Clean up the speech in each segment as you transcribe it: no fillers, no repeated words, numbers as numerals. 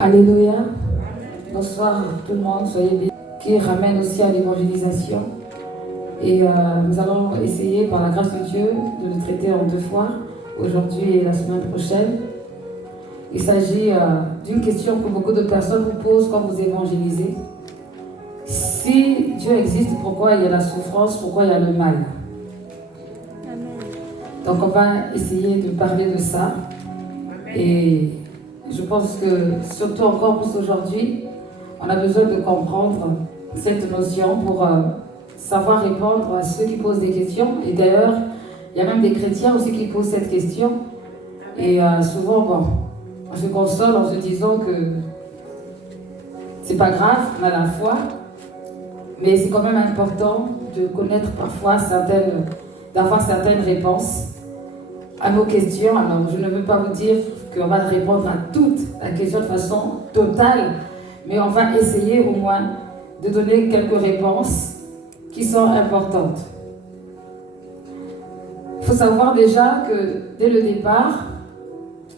Alléluia. Bonsoir tout le monde, soyez bénis. Qui ramène aussi à l'évangélisation. Et nous allons essayer, par la grâce de Dieu, de le traiter en 2 fois, aujourd'hui et la semaine prochaine. Il s'agit d'une question que beaucoup de personnes vous posent quand vous évangélisez. Si Dieu existe, pourquoi il y a la souffrance, pourquoi il y a le mal? Donc on va essayer de parler de ça. Et je pense que, surtout encore plus aujourd'hui, on a besoin de comprendre cette notion pour savoir répondre à ceux qui posent des questions. Et d'ailleurs, il y a même des chrétiens aussi qui posent cette question. Et souvent, on se console en se disant que c'est pas grave, on a la foi, mais c'est quand même important de connaître parfois d'avoir certaines réponses à nos questions. Alors, je ne veux pas vous dire qu'on va répondre à toute la question de façon totale, mais on va essayer au moins de donner quelques réponses qui sont importantes. Il faut savoir déjà que dès le départ,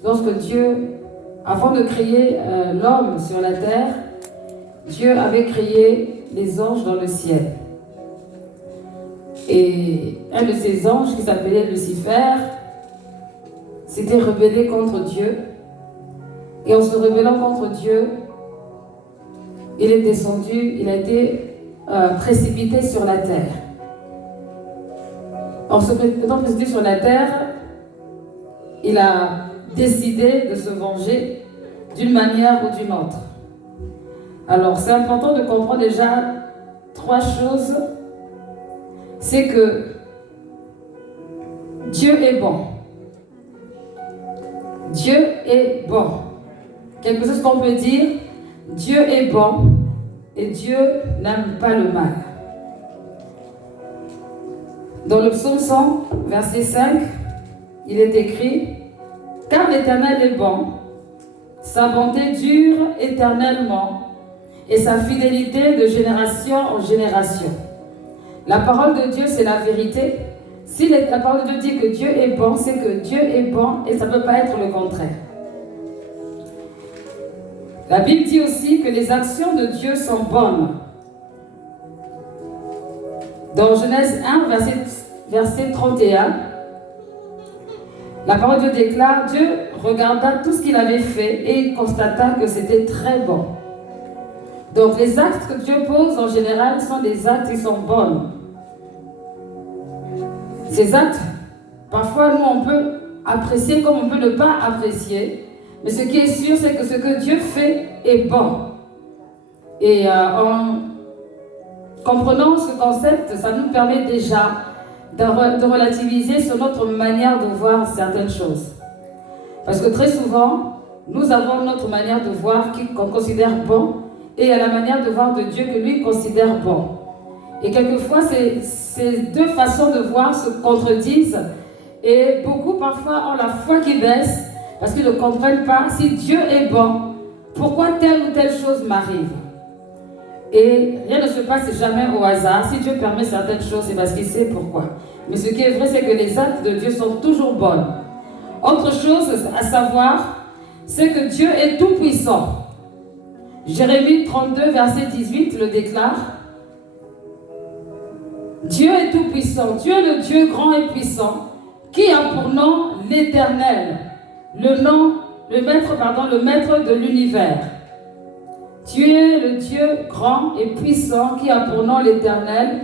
lorsque Dieu, avant de créer l'homme sur la terre, Dieu avait créé les anges dans le ciel. Et un de ces anges, qui s'appelait Lucifer, s'était rebellé contre Dieu. Et en se rebellant contre Dieu, il est descendu, il a été précipité sur la terre. En se précipitant sur la terre, il a décidé de se venger d'une manière ou d'une autre. Alors, c'est important de comprendre déjà 3 choses. C'est que Dieu est bon. Dieu est bon. Quelque chose qu'on peut dire, Dieu est bon et Dieu n'aime pas le mal. Dans le psaume 100, verset 5, il est écrit: car l'Éternel est bon, sa bonté dure éternellement et sa fidélité de génération en génération. La parole de Dieu, c'est la vérité. Si la parole de Dieu dit que Dieu est bon, c'est que Dieu est bon et ça ne peut pas être le contraire. La Bible dit aussi que les actions de Dieu sont bonnes. Dans Genèse 1, verset 31, la parole de Dieu déclare: Dieu regarda tout ce qu'il avait fait et il constata que c'était très bon. Donc les actes que Dieu pose en général sont des actes qui sont bons. Ces actes, parfois nous on peut apprécier comme on peut ne pas apprécier, mais ce qui est sûr c'est que ce que Dieu fait est bon. Et en comprenant ce concept, ça nous permet déjà de relativiser sur notre manière de voir certaines choses. Parce que très souvent, nous avons notre manière de voir qu'on considère bon, et il y a la manière de voir de Dieu que lui considère bon. Et quelquefois, ces 2 façons de voir se contredisent. Et beaucoup parfois ont la foi qui baisse parce qu'ils ne comprennent pas: si Dieu est bon, pourquoi telle ou telle chose m'arrive? Et rien ne se passe jamais au hasard. Si Dieu permet certaines choses, c'est parce qu'il sait pourquoi. Mais ce qui est vrai, c'est que les actes de Dieu sont toujours bons. Autre chose à savoir, c'est que Dieu est tout puissant. Jérémie 32, verset 18 le déclare: Dieu est tout puissant, Dieu est le Dieu grand et puissant, qui a pour nom l'Éternel, le maître de l'univers. Tu es le Dieu grand et puissant qui a pour nom l'Éternel,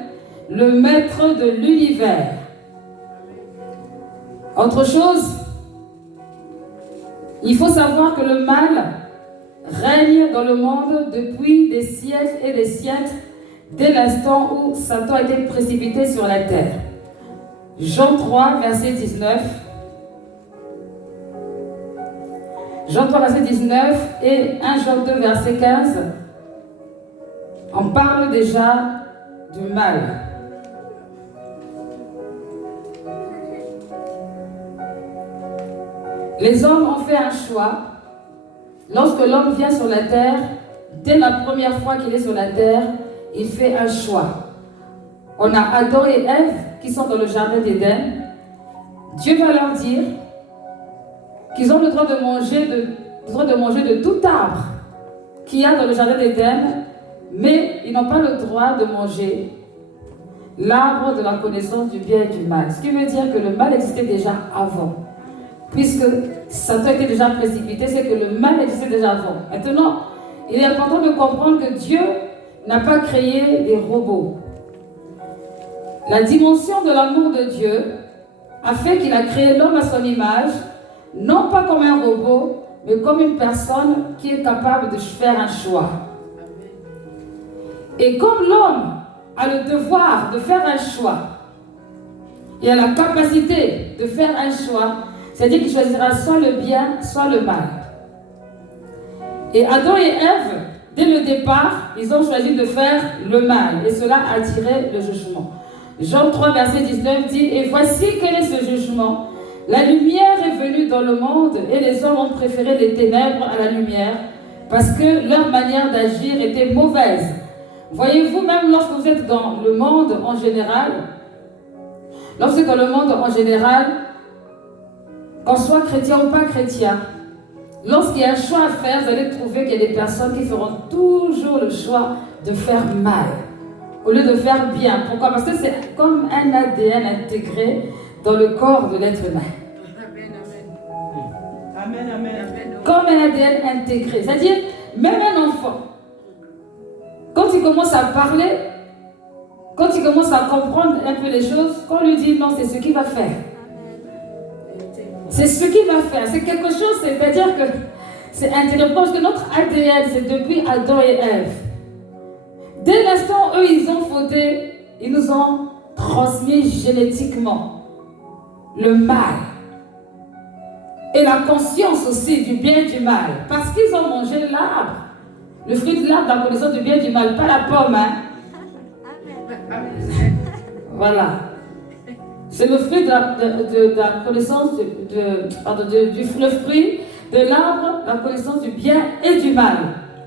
le maître de l'univers. Autre chose, il faut savoir que le mal règne dans le monde depuis des siècles et des siècles, dès l'instant où Satan a été précipité sur la terre. Jean 3, verset 19. Jean 3, verset 19 et 1 Jean 2, verset 15. On parle déjà du mal. Les hommes ont fait un choix. Lorsque l'homme vient sur la terre, dès la première fois qu'il est sur la terre, il fait un choix. On a Adam et Ève qui sont dans le jardin d'Éden. Dieu va leur dire qu'ils ont le droit de manger de tout arbre qu'il y a dans le jardin d'Éden, mais ils n'ont pas le droit de manger l'arbre de la connaissance du bien et du mal. Ce qui veut dire que le mal existait déjà avant. Puisque Satan était déjà précipité, c'est que le mal existait déjà avant. Maintenant, il est important de comprendre que Dieu n'a pas créé des robots. La dimension de l'amour de Dieu a fait qu'il a créé l'homme à son image, non pas comme un robot, mais comme une personne qui est capable de faire un choix. Et comme l'homme a le devoir de faire un choix, il a la capacité de faire un choix, c'est-à-dire qu'il choisira soit le bien, soit le mal. Et Adam et Ève, dès le départ, ils ont choisi de faire le mal, et cela a attiré le jugement. Jean 3, verset 19 dit « Et voici quel est ce jugement. La lumière est venue dans le monde, et les hommes ont préféré les ténèbres à la lumière, parce que leur manière d'agir était mauvaise. » Voyez-vous, même lorsque vous êtes dans le monde en général, qu'on soit chrétien ou pas chrétien, lorsqu'il y a un choix à faire, vous allez trouver qu'il y a des personnes qui feront toujours le choix de faire mal, au lieu de faire bien. Pourquoi? Parce que c'est comme un ADN intégré dans le corps de l'être humain. Amen, amen. Comme un ADN intégré. C'est-à-dire, même un enfant, quand il commence à parler, quand il commence à comprendre un peu les choses, quand on lui dit non, c'est ce qu'il va faire. C'est ce qu'il va faire. C'est quelque chose, c'est-à-dire que c'est intégré. Parce que notre ADN, c'est depuis Adam et Ève. Dès l'instant où ils ont fauté, ils nous ont transmis génétiquement le mal. Et la conscience aussi du bien et du mal. Parce qu'ils ont mangé l'arbre. Le fruit de l'arbre de la connaissance du bien et du mal, pas la pomme, hein. Voilà. C'est le fruit de la connaissance le fruit de l'arbre, la connaissance du bien et du mal.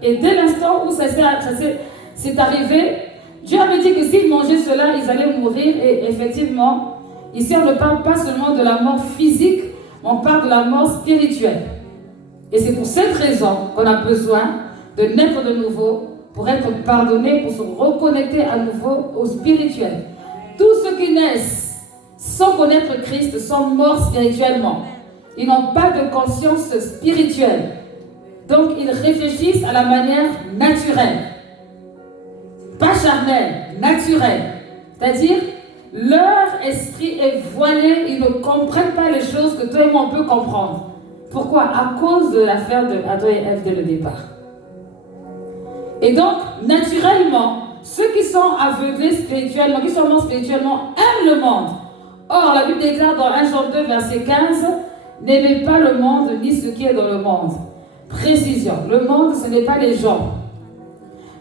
Et dès l'instant où ça s'est arrivé, Dieu avait dit que s'ils mangeaient cela, ils allaient mourir. Et effectivement, ici on ne parle pas seulement de la mort physique, on parle de la mort spirituelle. Et c'est pour cette raison qu'on a besoin de naître de nouveau, pour être pardonné, pour se reconnecter à nouveau au spirituel. Tous ceux qui naissent sans connaître Christ sont morts spirituellement. Ils n'ont pas de conscience spirituelle. Donc ils réfléchissent à la manière naturelle. Pas charnelle, naturelle. C'est-à-dire, leur esprit est voilé, ils ne comprennent pas les choses que toi et moi on peut comprendre. Pourquoi? À cause de l'affaire de Adam et Ève dès le départ. Et donc, naturellement, ceux qui sont aveuglés spirituellement, qui sont morts spirituellement, aiment le monde. Or, la Bible déclare dans 1 Jean 2, verset 15, « N'aimez pas le monde, ni ce qui est dans le monde. » Précision, le monde, ce n'est pas les gens.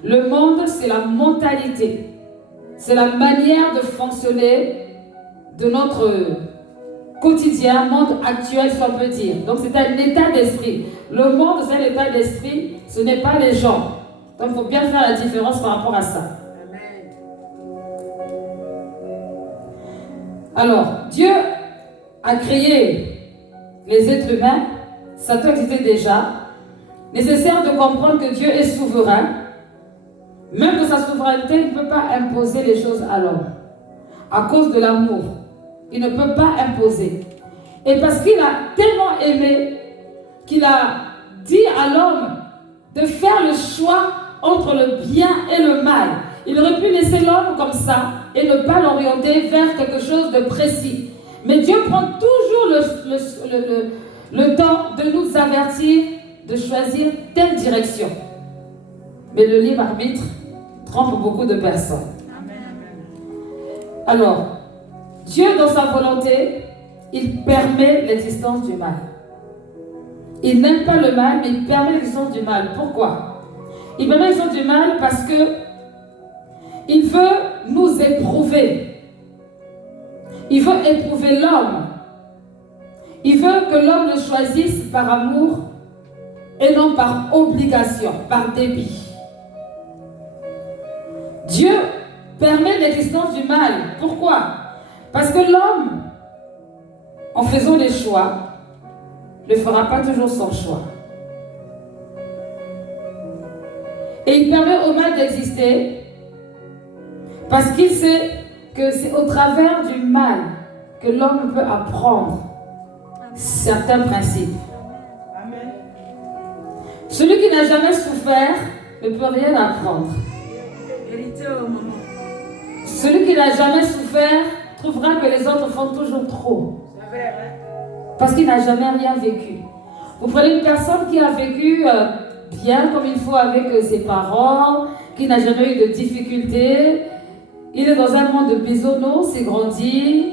Le monde, c'est la mentalité. C'est la manière de fonctionner de notre quotidien, monde actuel, si on peut dire. Donc, c'est un état d'esprit. Le monde, c'est un état d'esprit, ce n'est pas les gens. Donc, il faut bien faire la différence par rapport à ça. Alors, Dieu a créé les êtres humains, Satan existait déjà. Nécessaire de comprendre que Dieu est souverain. Même de sa souveraineté, il ne peut pas imposer les choses à l'homme. À cause de l'amour, il ne peut pas imposer. Et parce qu'il a tellement aimé, qu'il a dit à l'homme de faire le choix entre le bien et le mal. Il aurait pu laisser l'homme comme ça et ne pas l'orienter vers quelque chose de précis. Mais Dieu prend toujours le temps de nous avertir de choisir telle direction. Mais le libre arbitre trompe beaucoup de personnes. Alors, Dieu dans sa volonté, il permet l'existence du mal. Il n'aime pas le mal, mais il permet l'existence du mal. Pourquoi? Il permet l'existence du mal parce que il veut nous éprouver. Il veut éprouver l'homme. Il veut que l'homme le choisisse par amour et non par obligation, par débit. Dieu permet l'existence du mal. Pourquoi? Parce que l'homme, en faisant des choix, ne fera pas toujours son choix. Et il permet au mal d'exister parce qu'il sait que c'est au travers du mal que l'homme peut apprendre certains principes. Amen. Celui qui n'a jamais souffert ne peut rien apprendre. Vérité au moment. Celui qui n'a jamais souffert trouvera que les autres font toujours trop. C'est vrai, hein? Parce qu'il n'a jamais rien vécu. Vous prenez une personne qui a vécu bien comme il faut avec ses parents, qui n'a jamais eu de difficultés. Il est dans un monde de bisounours, il grandit.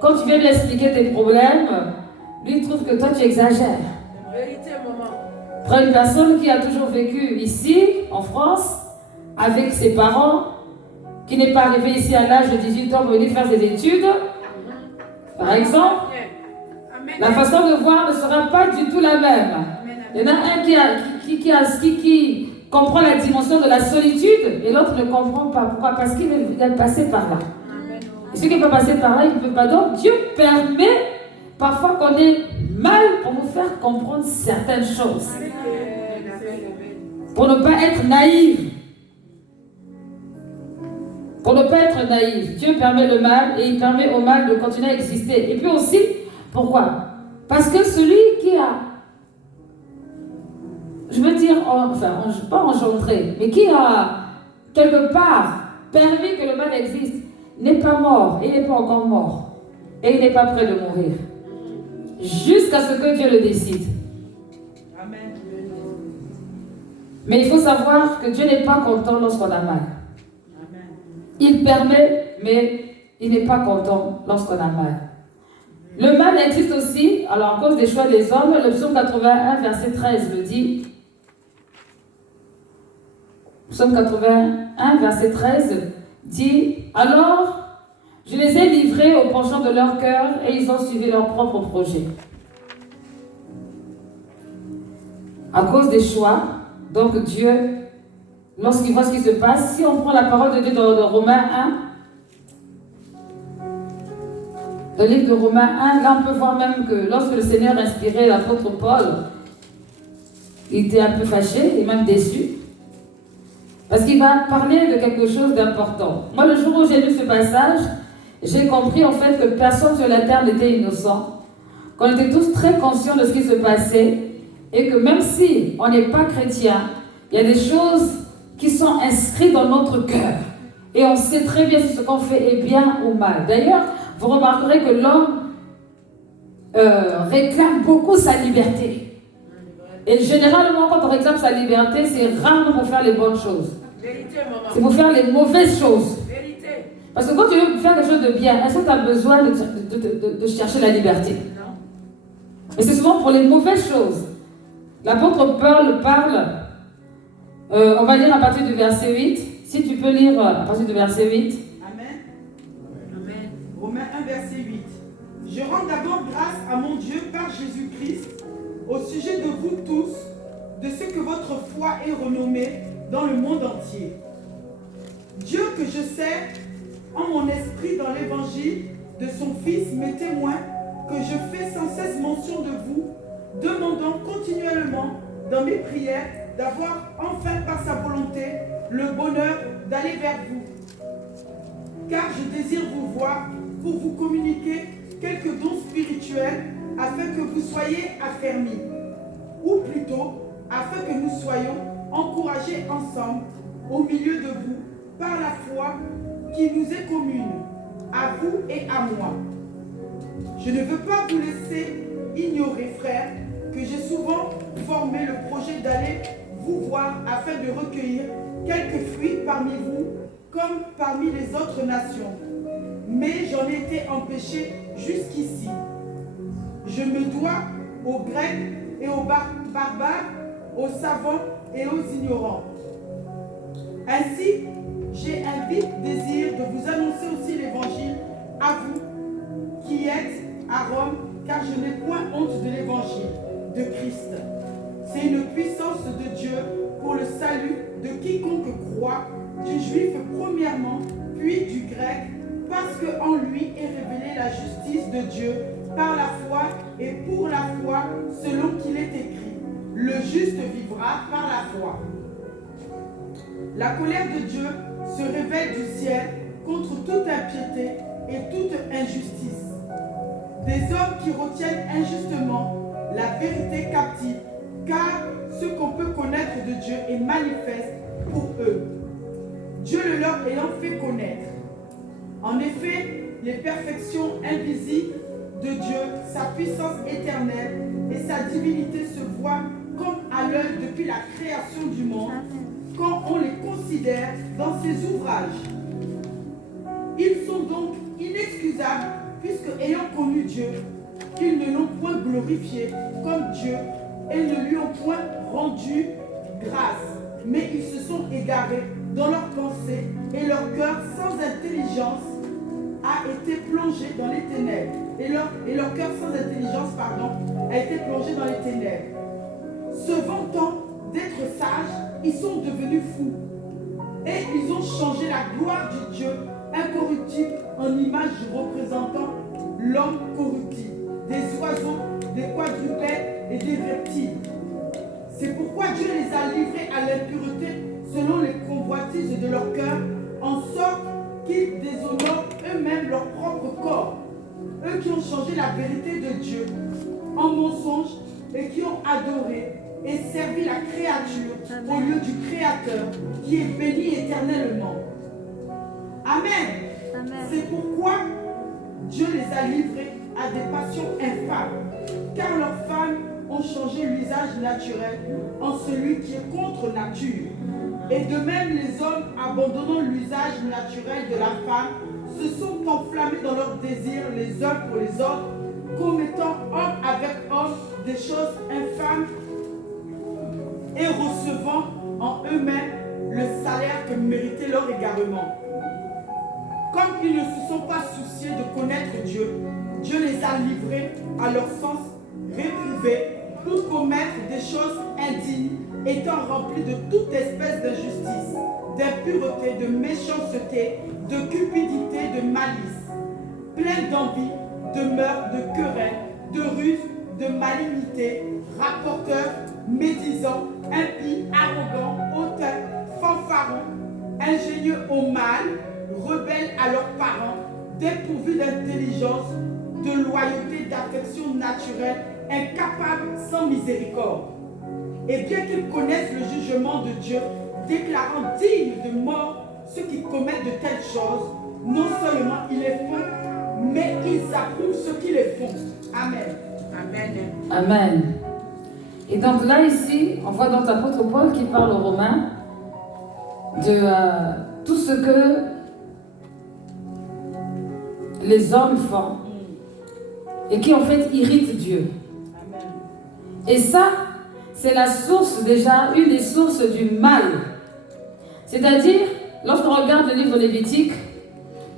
Quand tu viens lui expliquer tes problèmes, lui il trouve que toi tu exagères. Vérité au moment. Prends une personne qui a toujours vécu ici, en France, avec ses parents, qui n'est pas arrivé ici à l'âge de 18 ans pour venir faire ses études, par exemple, la façon de voir ne sera pas du tout la même. Il y en a un qui comprend la dimension de la solitude et l'autre ne comprend pas. Pourquoi? Parce qu'il est passé par là. Et ceux qui ne sont pas passés par là, ils ne peuvent pas. Donc Dieu permet parfois qu'on ait mal pour nous faire comprendre certaines choses. Pour ne pas être naïf. Pour ne pas être naïf. Dieu permet le mal et il permet au mal de continuer à exister. Et puis aussi, pourquoi? Parce que celui qui a, je veux dire, enfin, pas engendré, mais qui a quelque part permis que le mal existe, n'est pas mort, il n'est pas encore mort. Et il n'est pas prêt de mourir. Jusqu'à ce que Dieu le décide. Amen. Mais il faut savoir que Dieu n'est pas content lorsqu'on a mal. Amen. Il permet, mais il n'est pas content lorsqu'on a mal. Le mal existe aussi, alors à cause des choix des hommes, le psaume 81, verset 13 le dit. Psaume 81, verset 13 dit, alors je les ai livrés au penchant de leur cœur et ils ont suivi leur propre projet. À cause des choix, donc Dieu, lorsqu'il voit ce qui se passe, si on prend la parole de Dieu dans Romains 1, le livre de Romains 1, là on peut voir même que lorsque le Seigneur inspirait l'apôtre Paul, il était un peu fâché et même déçu. Parce qu'il va parler de quelque chose d'important. Moi, le jour où j'ai lu ce passage, j'ai compris en fait que personne sur la terre n'était innocent, qu'on était tous très conscients de ce qui se passait, et que même si on n'est pas chrétien, il y a des choses qui sont inscrites dans notre cœur. Et on sait très bien si ce qu'on fait est bien ou mal. D'ailleurs, vous remarquerez que l'homme réclame beaucoup sa liberté. Et généralement, quand on réclame sa liberté, c'est rarement pour faire les bonnes choses. C'est pour faire les mauvaises choses. Parce que quand tu veux faire quelque chose de bien, est-ce que tu as besoin de chercher la liberté? Non. Mais c'est souvent pour les mauvaises choses. L'apôtre Paul parle, on va lire à partir du verset 8. Si tu peux lire à partir du verset 8. Amen. Amen. Romains 1, verset 8. Je rends d'abord grâce à mon Dieu par Jésus-Christ au sujet de vous tous, de ce que votre foi est renommée dans le monde entier. Dieu que je sers en mon esprit dans l'évangile de son Fils me témoigne que je fais sans cesse mention de vous, demandant continuellement dans mes prières d'avoir enfin par sa volonté le bonheur d'aller vers vous. Car je désire vous voir pour vous communiquer quelques dons spirituels afin que vous soyez affermis, ou plutôt afin que nous soyons encouragés ensemble au milieu de vous par la foi qui nous est commune, à vous et à moi. Je ne veux pas vous laisser ignorer, frères, que j'ai souvent formé le projet d'aller vous voir afin de recueillir quelques fruits parmi vous, comme parmi les autres nations. Mais j'en ai été empêché jusqu'ici. Je me dois aux Grecs et aux barbares, aux savants et aux ignorants. Ainsi, j'ai un vif désir de vous annoncer aussi l'évangile à vous qui êtes à Rome, car je n'ai point honte de l'évangile de Christ. C'est une puissance de Dieu pour le salut de quiconque croit, du juif premièrement, puis du grec, parce qu'en lui est révélée la justice de Dieu par la foi et pour la foi, selon qu'il est écrit. Le juste vivra par la foi. La colère de Dieu se révèle du ciel contre toute impiété et toute injustice. Des hommes qui retiennent injustement la vérité captive, car ce qu'on peut connaître de Dieu est manifeste pour eux, Dieu le leur ayant fait connaître. En effet, les perfections invisibles de Dieu, sa puissance éternelle et sa divinité se voient comme à l'œil depuis la création du monde, quand on les considère dans ses ouvrages. Ils sont donc inexcusables, puisque ayant connu Dieu, ils ne l'ont point glorifié comme Dieu et ne lui ont point rendu grâce, mais ils se sont égarés dans leurs pensées et leur cœur sans intelligence a été plongé dans les ténèbres. Et leur cœur sans intelligence, a été plongé dans les ténèbres. Se vantant d'être sages, ils sont devenus fous. Et ils ont changé la gloire du Dieu incorruptible en image du représentant l'homme corruptible, des oiseaux, des quadrupèdes et des reptiles. C'est pourquoi Dieu les a livrés à l'impureté selon les convoitises de leur cœur, en sorte qu'ils déshonorent eux-mêmes leur propre corps. Eux qui ont changé la vérité de Dieu en mensonge et qui ont adoré et servi la créature au lieu du Créateur qui est béni éternellement. Amen. Amen. C'est pourquoi Dieu les a livrés à des passions infâmes, car leurs femmes ont changé l'usage naturel en celui qui est contre nature. Et de même, les hommes, abandonnant l'usage naturel de la femme, se sont enflammés dans leurs désirs les uns pour les autres, commettant homme avec homme des choses infâmes et recevant en eux-mêmes le salaire que méritait leur égarement. Comme ils ne se sont pas souciés de connaître Dieu, Dieu les a livrés à leur sens réprouvé pour commettre des choses indignes, étant remplis de toute espèce d'injustice, d'impureté, de méchanceté, de cupidité, de malice, pleins d'envie, de meurtre, de querelle, de ruse, de malignité, rapporteurs, médisants, impies, arrogants, hautains, fanfarons, ingénieux au mal, rebelles à leurs parents, dépourvus d'intelligence, de loyauté, d'affection naturelle, incapables sans miséricorde. Et bien qu'ils connaissent le jugement de Dieu, déclarant dignes de mort ceux qui commettent de telles choses, non seulement ils les font, mais ils approuvent ceux qui les font. Amen. Amen. Amen. Et donc là, ici, on voit dans l'apôtre Paul qui parle aux Romains de tout ce que les hommes font et qui en fait irritent Dieu. Amen. Et ça, c'est la source déjà, une des sources du mal. C'est-à-dire, lorsqu'on regarde le livre Lévitique,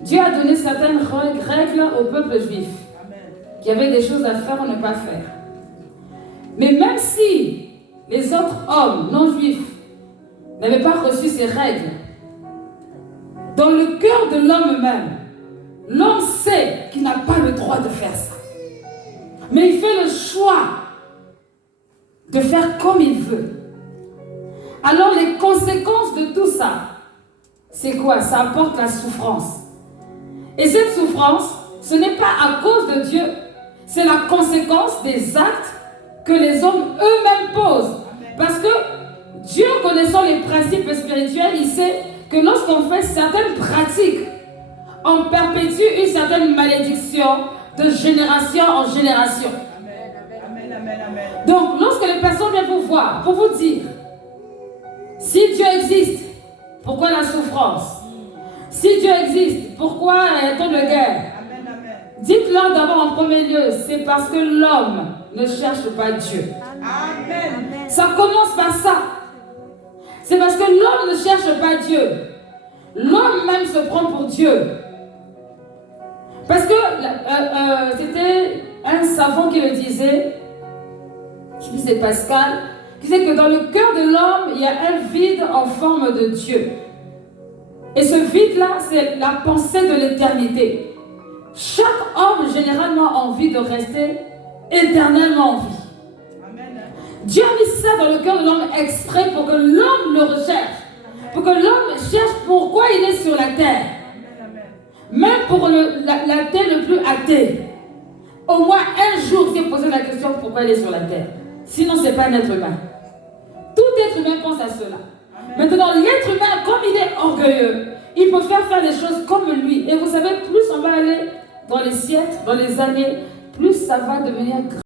Dieu a donné certaines règles au peuple juif. Amen. Qu'il y avait des choses à faire ou ne pas faire. Mais même si les autres hommes non juifs n'avaient pas reçu ces règles, dans le cœur de l'homme même, l'homme sait qu'il n'a pas le droit de faire ça. Mais il fait le choix de faire comme il veut. Alors les conséquences de tout ça, c'est quoi? Ça apporte la souffrance. Et cette souffrance, ce n'est pas à cause de Dieu, c'est la conséquence des actes que les hommes eux-mêmes posent. Parce que Dieu, connaissant les principes spirituels, il sait que lorsqu'on fait certaines pratiques, on perpétue une certaine malédiction de génération en génération. Amen, amen, amen. Donc, lorsque les personnes viennent vous voir, pour vous dire, si Dieu existe, pourquoi la souffrance? Si Dieu existe, pourquoi tant de guerre? Amen, amen. Dites-leur d'abord en premier lieu, c'est parce que l'homme ne cherche pas Dieu. Amen. Ça commence par ça. C'est parce que l'homme ne cherche pas Dieu. L'homme même se prend pour Dieu. Parce que c'était un savant qui le disait, je dis c'est Pascal, qui disait que dans le cœur de l'homme, il y a un vide en forme de Dieu. Et ce vide-là, c'est la pensée de l'éternité. Chaque homme, généralement, a envie de rester éternellement en vie. Amen. Dieu a mis ça dans le cœur de l'homme exprès pour que l'homme le recherche, pour que l'homme pour l'athée le plus athée, au moins un jour, il s'est posé la question pourquoi il est sur la terre. Sinon, ce n'est pas un être humain. Tout être humain pense à cela. Maintenant, l'être humain, comme il est orgueilleux, il peut faire les choses comme lui. Et vous savez, plus on va aller dans les siècles, dans les années, plus ça va devenir grave.